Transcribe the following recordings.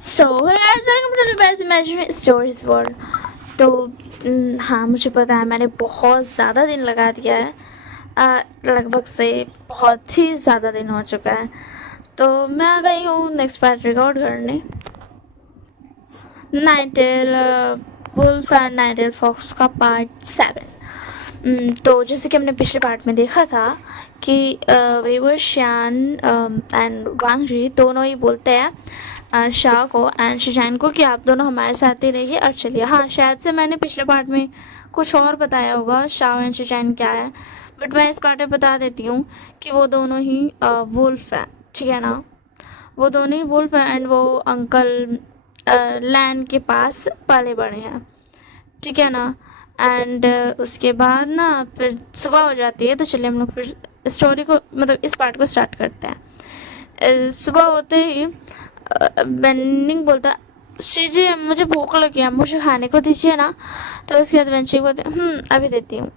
So welcome to the best imaginary stories world. तो हाँ, मुझे पता है मैंने बहुत ज़्यादा दिन लगा दिया है। लगभग से बहुत ही ज़्यादा दिन हो चुका है। तो मैं आ गई हूँ नेक्स्ट पार्ट रिकॉर्ड करने। नाइटेल वुल्फ एंड नाइटेल फॉक्स का पार्ट 7। तो जैसे कि हमने पिछले पार्ट में देखा था कि वेवर श्यान एंड वांगजी दोनों ही बोलते हैं शाह को एंड शिजान को कि आप दोनों हमारे साथ ही रहिए और चलिए। हाँ, शायद से मैंने पिछले पार्ट में कुछ और बताया होगा शाह एंड शिजान क्या है, बट मैं इस पार्ट में बता देती हूँ कि वो दोनों ही वुल्फ हैं, ठीक है ना। वो दोनों ही वुल्फ हैं एंड वो अंकल लैंड के पास पाले बड़े हैं, ठीक है ना। एंड उसके बाद ना फिर सुबह हो जाती है। तो चलिए हम लोग फिर स्टोरी को मतलब इस पार्ट को स्टार्ट करते हैं। सुबह होते ही बेनिंग बोलता, शीजिए मुझे भूख लगी है, मुझे खाने को दीजिए ना। तो उसके बाद वेंची बोलते अभी देती हूँ।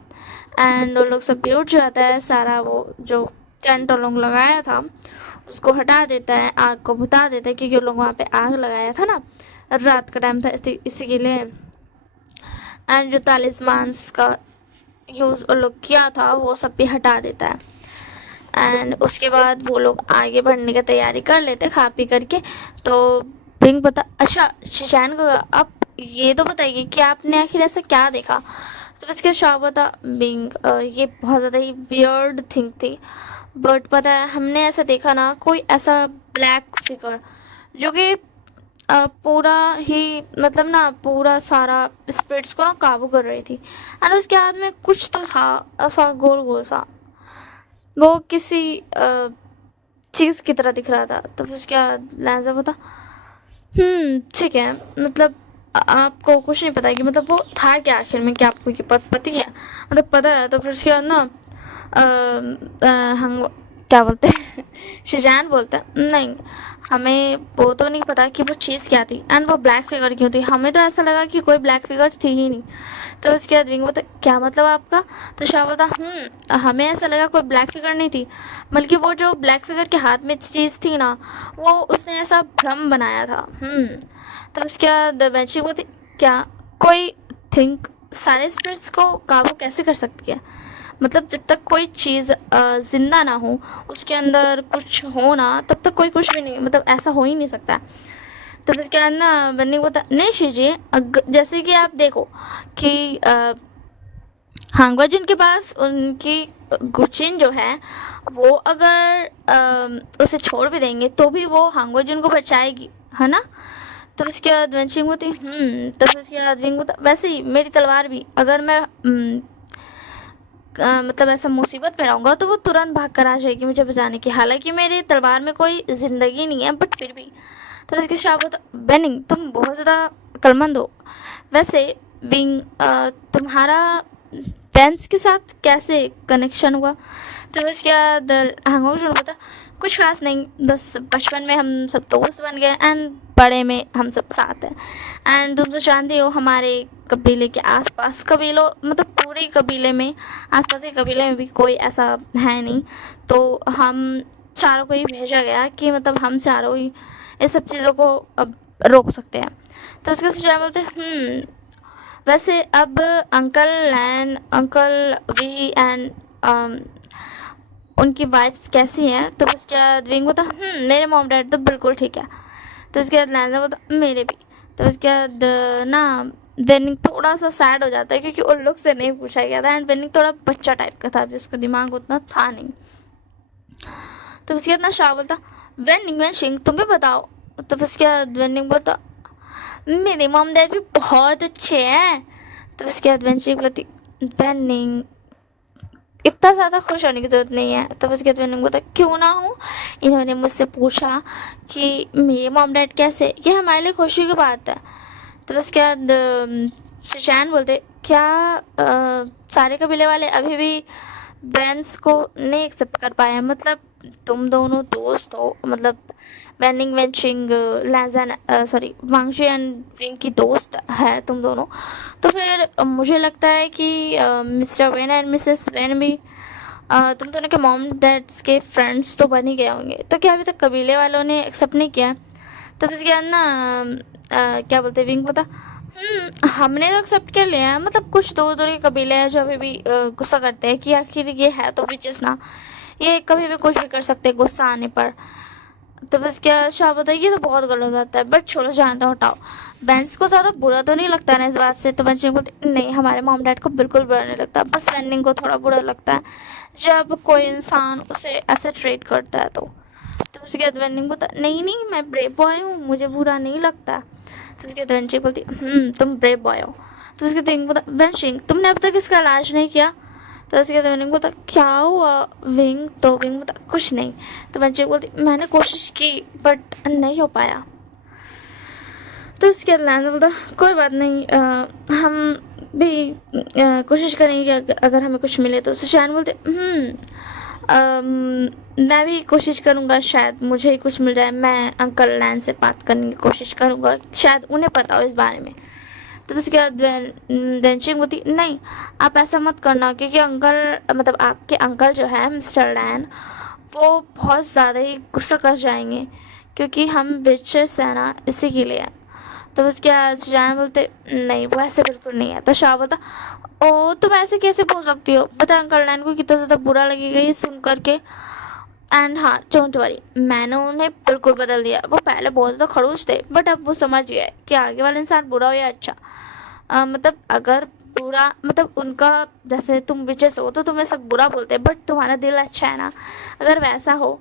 एंड वो लोग सब भी उठ जाता है, सारा वो जो टेंट वो लोग लगाया था उसको हटा देता है, आग को बुता देता है, क्योंकि वो लोग वहाँ पे आग लगाया था ना, रात का टाइम था इसी के लिए। एंड जो तालिस्मान्स का यूज़ वो लोग किया था वो सब भी हटा देता है। एंड उसके बाद वो लोग आगे बढ़ने की तैयारी कर लेते खा पी करके। तो पिंक बता, अच्छा शिशान को अब ये तो बताइए कि आपने आखिर ऐसा क्या देखा। तो उसके शाह बता, बिंग ये बहुत ज़्यादा ही वियर्ड थिंग थी, बट पता है हमने ऐसा देखा ना कोई ऐसा ब्लैक फिगर जो कि पूरा ही मतलब ना पूरा सारा स्पिरिट्स को ना काबू कर रही थी। एंड उसके हाथ में कुछ तो था ऐसा गोल गोल सा, वो किसी चीज़ की तरह दिख रहा था। तो फिर उसके बाद लहजा बता, ठीक है, मतलब आपको कुछ नहीं पता है कि मतलब वो था क्या आखिर में, क्या आपको ये पति है मतलब पता है। तो फिर उसके बाद ना हम क्या बोलते हैं शिजान बोलता है नहीं, हमें वो तो नहीं पता कि वो चीज़ क्या थी एंड वो ब्लैक फिगर क्यों थी, हमें तो ऐसा लगा कि कोई ब्लैक फिगर थी ही नहीं। तो उसके बाद विंग बोलता क्या मतलब आपका। तो शाह बोलता हमें ऐसा लगा कोई ब्लैक फिगर नहीं थी, बल्कि वो जो ब्लैक फिगर के हाथ में चीज़ थी ना वो उसने ऐसा भ्रम बनाया था। तो उसके बाद बेंची बोलती क्या कोई थिंक सारे स्पिरिट्स को काबू कैसे कर सकती है, मतलब जब तक कोई चीज़ जिंदा ना हो उसके अंदर कुछ हो ना तब तक कोई कुछ भी नहीं, मतलब ऐसा हो ही नहीं सकता। तो उसके बाद ना बन्नी बोलता नहीं शीजिए, जैसे कि आप देखो कि हांगवा जिनके पास उनकी गुचिन जो है वो अगर उसे छोड़ भी देंगे तो भी वो हांगवा जिन को बचाएगी, है ना। तो उसके बाद वेंचिंग होती तो फिर उसके बाद विंग होता वैसे ही मेरी तलवार भी अगर मैं मतलब ऐसा मुसीबत में रहूँगा तो वो तुरंत भाग कर आ जाएगी मुझे बचाने की, हालांकि मेरी तलवार में कोई ज़िंदगी नहीं है बट फिर भी। तो इसके शाप होता बेनिंग तुम बहुत ज़्यादा अक्लमंद हो। वैसे बिंग तुम्हारा फ्रेंड्स के साथ कैसे कनेक्शन हुआ। तो इसके बाद हाँगोंग शुरू होता कुछ खास नहीं, बस बचपन में हम सब दोस्त बन गए एंड बड़े में हम सब साथ हैं। एंड तुम तो जानती हो हमारे कबीले के आसपास कबीलों मतलब पूरे कबीले में आसपास के कबीले में भी कोई ऐसा है नहीं, तो हम चारों को ही भेजा गया कि मतलब हम चारों ही इस सब चीज़ों को अब रोक सकते हैं। तो उसके सुझाव बोलते वैसे अब अंकल लैन अंकल वी एंड उनकी वाइफ्स कैसी हैं। तो उसके बाद विंग होता मेरे मॉम डैड तो बिल्कुल ठीक है। तो उसके बाद लैंजा होता मेरे भी। तो उसके बाद ना बेनिंग थोड़ा सा सैड हो जाता है क्योंकि उन लोग से नहीं पूछा गया था एंड बेनिंग थोड़ा बच्चा टाइप का था, अभी उसका दिमाग उतना था नहीं। तो उसके बाद ना शाह बोलता वेनिंग वेंशिंग तुम भी बताओ। तो उसके बाद वेनिंग बोलता मेरे मॉम डैड भी बहुत अच्छे हैं। तो उसके बाद वेंशिंग बोलती वेनिंग इतना ज़्यादा खुश होने की ज़रूरत नहीं है। तब उसके बाद मैंने बोला क्यों ना हो, इन्होंने मुझसे पूछा कि मेरे मॉम डैड कैसे, ये हमारे लिए खुशी की बात है। तो उसके बाद सुशान बोलते क्या सारे कबीले वाले अभी भी बैंस को नहीं एक्सेप्ट कर पाए हैं, मतलब तुम दोनों दोस्त हो, मतलब वैनिंग वेंचिंग लैजन सॉरी वांगशी एंड विंग की दोस्त है तुम दोनों। तो फिर मुझे लगता है कि mister when and Mrs when भी तुम दोनों के मॉम डैड्स के फ्रेंड्स तो बन ही गए होंगे, तो क्या अभी तक कबीले वालों ने एक्सेप्ट नहीं किया। तो फिर उसके बाद ना क्या बोलते हैं विंग बता, हमने तो एक्सेप्ट कर लिया है, मतलब कुछ दूर दूर के कबीले हैं जो अभी भी गुस्सा करते हैं कि आखिर ये है तो विचेस ना, ये कभी भी कुछ भी कर सकते हैं गुस्सा आने पर। तो बस क्या शाह बताइए, ये तो बहुत गलत बात है, बट छोड़ो जाने दो, हटाओ। बेंस को ज़्यादा बुरा तो नहीं लगता ना इस बात से, तो बच्चे बोलते नहीं, हमारे मॉम डैड को बिल्कुल बुरा नहीं लगता, बस वेंडिंग को थोड़ा बुरा लगता है जब कोई इंसान उसे ऐसे ट्रीट करता है। तो उसके बाद वेंडिंग बोलता नहीं नहीं, मैं ब्रेव बॉय हूँ, मुझे बुरा नहीं लगता। तो उसके बाद वेंचिंग बोलती तुम ब्रेव बॉय हो। तो उसके बाद बोलता वेंचिंग, तुमने अब तक इसका इलाज नहीं किया। तो उसके बाद विंग बोलता क्या हुआ विंग, तो विंग बोलता कुछ नहीं। तो वेंचिंग बोलती मैंने कोशिश की बट नहीं हो पाया। तो उसके बाद लैंस बोलता कोई बात नहीं, हम भी कोशिश करेंगे अगर हमें कुछ मिले तो। सुशान बोलते मैं भी कोशिश करूँगा, शायद मुझे ही कुछ मिल जाए, मैं अंकल लैंस से बात करने की कोशिश करूँगा, शायद उन्हें पता हो इस बारे में। तो उसके बाद वेंचिंग बोलती नहीं, आप ऐसा मत करना, क्योंकि अंकल मतलब आपके अंकल जो है मिस्टर लैन, वो बहुत ज़्यादा ही गुस्सा कर जाएंगे, क्योंकि हम विचेस है ना, इसी के लिए। तो उसके बाद जान बोलते नहीं वो ऐसे बिल्कुल नहीं है। तो शाह बोलता ओ तुम ऐसे कैसे बोल सकती हो, पता अंकल लैन को कितना ज़्यादा बुरा लगेगा ये सुन करके। एंड हाँ डोंट वरी, मैंने उन्हें बिल्कुल बदल दिया, वो पहले बहुत ज़्यादा खड़ूस थे बट अब वो समझ गया है कि आगे वाला इंसान बुरा हो या अच्छा। मतलब अगर बुरा मतलब उनका, जैसे तुम विचेस हो तो तुम्हें सब बुरा बोलते हैं, बट तुम्हारा दिल अच्छा है ना, अगर वैसा हो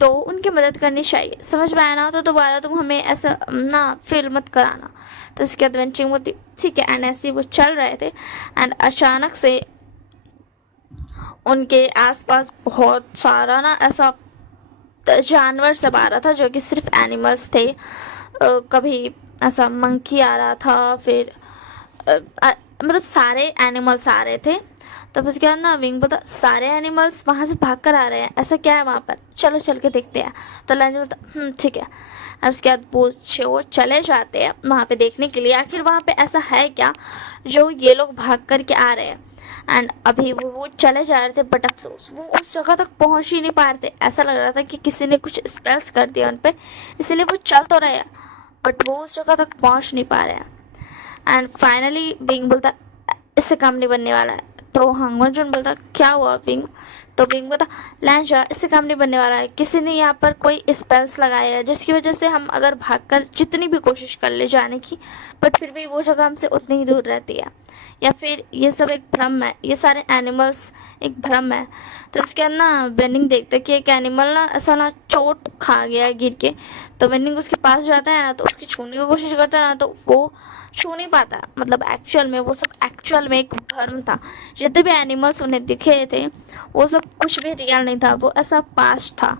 तो उनकी मदद करनी चाहिए, समझ में आया ना। तो दोबारा तुम हमें ऐसा ना फील मत कराना। तो उसके बाद वेंचिंग होती ठीक है। एंड ऐसे वो चल रहे थे एंड अचानक से उनके आसपास बहुत सारा ना ऐसा जानवर सब आ रहा था जो कि सिर्फ एनिमल्स थे। कभी ऐसा मंकी आ रहा था, फिर मतलब सारे एनिमल्स आ रहे थे। तो फिर उसके बाद ना विंग बोलता सारे एनिमल्स वहाँ से भाग कर आ रहे हैं, ऐसा क्या है वहाँ पर, चलो चल के देखते हैं। तो लैंज बोलता ठीक है। और उसके बाद वो चले जाते हैं वहाँ पे देखने के लिए, आखिर वहाँ पे ऐसा है क्या जो ये लोग भाग कर के आ रहे हैं। एंड अभी वो चले जा रहे थे बट अफसोस वो उस जगह तक पहुँच ही नहीं पा रहे थे, ऐसा लग रहा था कि किसी ने कुछ स्पेल्स कर दिया उन पर, इसीलिए वो चल तो रहे हैं बट वो उस जगह तक पहुँच नहीं पा रहे हैं। एंड फाइनली विंग बोलता इससे काम नहीं बनने वाला है। तो हांगवन जुन बोलता क्या हुआ विंग। तो विंग बोलता लैंशा इससे काम नहीं बनने वाला है, किसी ने यहाँ पर कोई स्पेल्स लगाया है जिसकी वजह से हम अगर भागकर जितनी भी कोशिश कर ले जाने की, बट फिर भी वो जगह हमसे उतनी ही दूर रहती है, या फिर ये सब एक भ्रम है, ये सारे एनिमल्स एक भ्रम है। तो उसके बाद ना बेनिंग देखता है कि एक एनिमल ना ऐसा ना चोट खा गया है गिर के। तो बेनिंग उसके पास जाता है ना, तो उसकी छूने की कोशिश करता है ना, तो वो छू नहीं पाता। मतलब एक्चुअल में वो सब एक्चुअल में एक भ्रम था, जितने भी एनिमल्स उन्हें दिखे थे वो सब कुछ भी रियल नहीं था, वो ऐसा पास्ट था।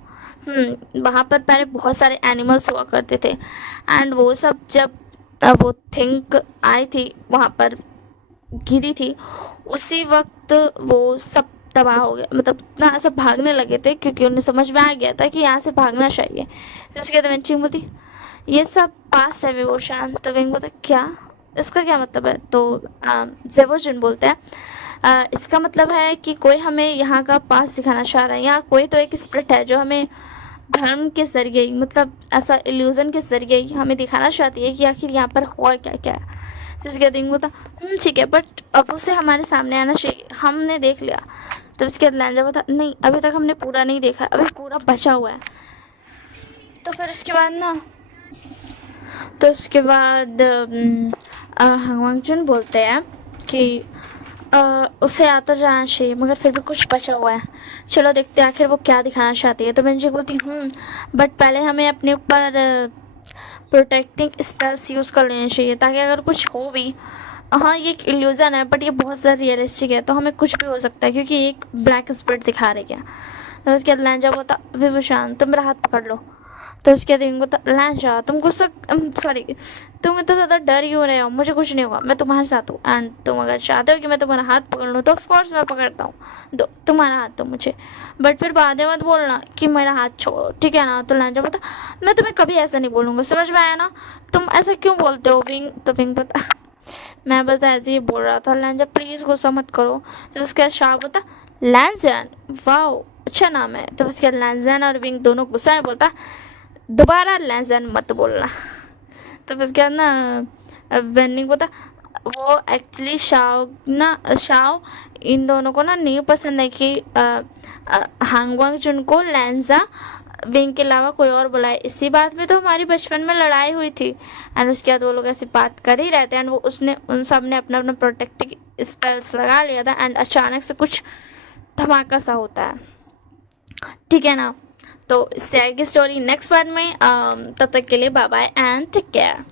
वहाँ पर पहले बहुत सारे एनिमल्स हुआ करते थे एंड वो सब जब वो थिंक आई थी वहाँ पर गिरी थी, उसी वक्त वो सब तबाह हो गया, मतलब ना ऐसा भागने लगे थे क्योंकि उन्हें समझ में आ गया था कि यहाँ से भागना चाहिए। तो उसके बाद वेंचिंग बोलती ये सब पास्ट है विभूषण। तो विंग बोलता क्या, इसका क्या मतलब है। तो जेवोजिन बोलते हैं इसका मतलब है कि कोई हमें यहाँ का पास दिखाना चाह रहा है, यहाँ कोई तो एक स्पिरिट है जो हमें धर्म के जरिए ही, मतलब ऐसा इल्यूजन के जरिए ही हमें दिखाना चाहती है कि आखिर यहाँ पर हुआ क्या क्या है। तो उसके बाद बोलता ठीक है बट अब उसे हमारे सामने आना चाहिए, हमने देख लिया। तो उसके बाद लैंजा बोलता नहीं अभी तक हमने पूरा नहीं देखा, अभी पूरा बचा हुआ है। तो फिर उसके बाद ना तो उसके बाद हंगवांगचुन बोलते हैं कि उसे आता जाना चाहिए मगर फिर भी कुछ बचा हुआ है, चलो देखते हैं आखिर वो क्या दिखाना चाहती है। तो बेंजी बोलती बट पहले हमें अपने ऊपर प्रोटेक्टिंग स्पेल्स यूज़ कर लेने चाहिए ताकि अगर कुछ हो भी, हाँ ये एक इल्यूज़न है बट ये बहुत ज़्यादा रियलिस्टिक है, तो हमें कुछ भी हो सकता है क्योंकि एक ब्लैक स्पिरिट दिखा रही है। तो उसके बाद लैंजा बोलता विभूषण तुम मेरा हाथ पकड़ लो। तो उसके बाद बोलता लैंजा तुम गुस्सा सॉरी तुम इतना ज़्यादा डर क्यों रहे हो, मुझे कुछ नहीं होगा, मैं तुम्हारे साथ हूँ एंड तुम अगर चाहते हो कि मैं तुम्हारा हाथ पकड़ लूँ तो ऑफकोर्स मैं पकड़ता हूँ, दो तुम्हारा हाथ दो मुझे, बट फिर बाद में मत बोलना कि मेरा हाथ छोड़ो, ठीक है ना। तो लैंजा बोलता मैं तुम्हें कभी ऐसा नहीं बोलूँगा, समझ में आया ना, तुम ऐसा क्यों बोलते हो विंग। तो विंग बोलता मैं बस ऐसे ही बोल रहा था लैंजा प्लीज़ गुस्सा मत करो। तो उसके बाद शाह बोलता लैंजन वाओ अच्छा नाम है। तो उसके बाद लैंजन और विंग दोनों गुस्सा है, बोलता दोबारा लैजन मत बोलना। तो फिर क्या ना वेन्निंग बोलता वो एक्चुअली शाओ इन दोनों को ना नहीं पसंद है कि हांग वांग चुन को लैंजा विंग के अलावा कोई और बुलाए। इसी बात में तो हमारी बचपन में लड़ाई हुई थी। एंड उसके बाद वो लोग ऐसी बात कर ही रहते हैं एंड वो उसने उन सब ने अपना अपना प्रोटेक्टिव स्पेल्स लगा लिया था एंड अचानक से कुछ धमाका सा होता है, ठीक है ना। तो इससे आएगी स्टोरी नेक्स्ट पार्ट में। तब तक के लिए bye bye and take care.